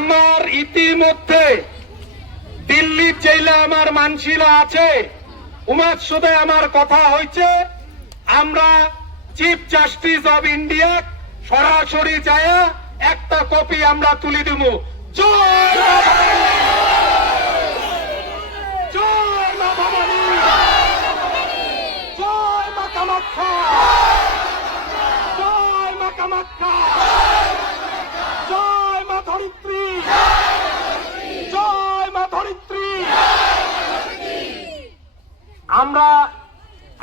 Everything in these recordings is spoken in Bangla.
আমার ইতিমধ্যে দিল্লির জেলা আমার মানসিরা আছে, উমার সাথে আমার কথা হয়েছে। আমরা চিফ জাস্টিস অব ইন্ডিয়া সরাসরি যায় একটা কপি আমরা তুলে দিব। জয় মা ভবানী, জয় মা ভবানী, জয় মা কামাখ্যা, জয় মা কামাখ্যা, জয় মা ধরিত্রী, জয় মা ধরিত্রী। আমরা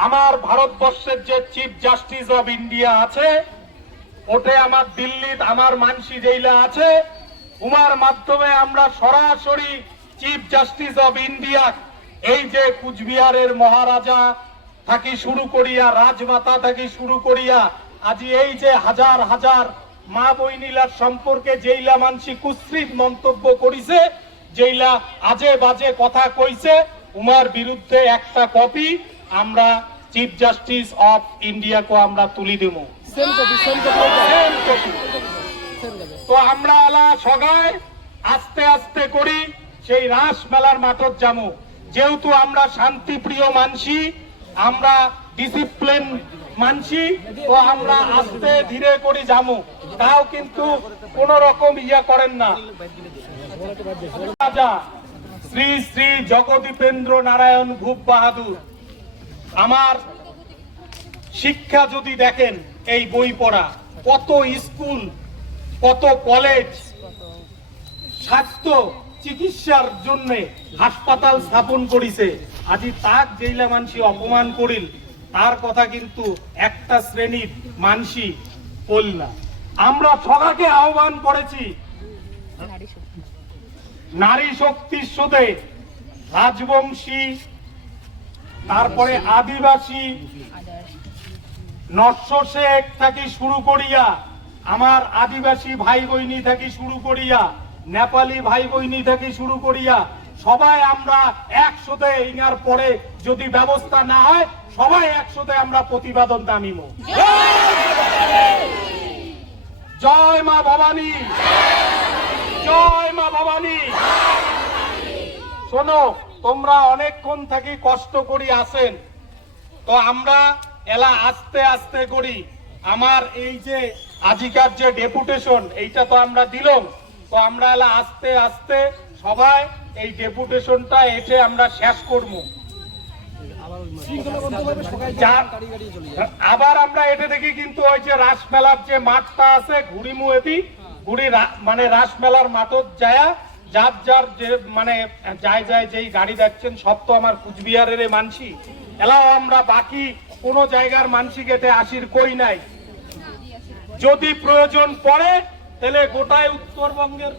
আমার ভারতবর্ষের যে চিফ জাস্টিস অব ইন্ডিয়া আছে, ওতে আমার দিল্লির আমার মানসি জেলা আছে, উমার মাধ্যমে আমরা সরাসরি চিফ জাস্টিস অব ইন্ডিয়া এই যে কুচবিহারের মহারাজা থাকি শুরু করিয়া, রাজমাতা থাকি শুরু করিয়া আজি এই যে হাজার হাজার মা বইনিলার সম্পর্কে যেইলা মানসি কুৎসিত মন্তব্য করিছে, যেইলা আজে বাজে কথা কইছে, উমার বিরুদ্ধে একটা কপি আমরা চিফ জাস্টিস অফ ইন্ডিয়াকে আমরা তুলি দেব। তো আমরা আলা সগায় আস্তে আস্তে করি সেই রাস মেলার মাঠত যামু। যেহেতু আমরা শান্তিপ্রিয় মানসি, আমরা ডিসিপ্লিন মানসি, তো আমরা আস্তে ধীরে করে যামু। তাও কিন্তু কোন রকম ইয়া করেন না। রাজা শ্রী শ্রী জগদীপেন্দ্র নারায়ণ ভূপ বাহাদুর, আমার শিক্ষা যদি দেখেন, এই বই পড়া, কত স্কুল, কত কলেজ, স্বাস্থ্য চিকিৎসার জন্য হাসপাতাল স্থাপন করিছে। আজি তাক যেইলা মানসি অপমান করিল, তার কথা কিন্তু একটা শ্রেণীর মানসি বল না। আমরা সবাইকে আহ্বান করেছি নারী শক্তির সাথে রাজবংশী, তারপরে আদিবাসী, নস্য শেখ থেকে শুরু করিয়া, আমার আদিবাসী ভাই বইনি থেকে শুরু করিয়া, নেপালি ভাই বইনি থেকে শুরু করিয়া সবাই আমরা একসাথে, ইনার পরে যদি ব্যবস্থা না হয় সবাই একসাথে আমরা প্রতিবাদন নামিব। জয় মা ভবানী, জয় মা ভবানী। শোনো, তোমরা অনেকক্ষণ থেকে কষ্ট করি আসেন, তো আমরা এলা আস্তে আস্তে করি। আমার এই যে আজিকার যে ডেপুটেশন, এইটা তো আমরা দিলাম, তো আমরা এলা আস্তে আস্তে সবাই এই ডেপুটেশনটা এসে আমরা শেষ করব। আবার আমরা এটা দেখি কিন্তু ওই যে রাস মেলার যে মাঠটা আছে, ঘুড়ি মুয়েতি ঘুড়ি মানে রাস মেলার মাঠত যায়, যার যার যে মানে যায় যায় যেই গাড়ি যাচ্ছেন, সব তো আমার কুচবিহারের মানসি, এলাও আমরা বাকি কোন জায়গার মানসি গেতে আসির কই নাই। যদি প্রয়োজন পড়ে তাহলে গোটায় উত্তরবঙ্গের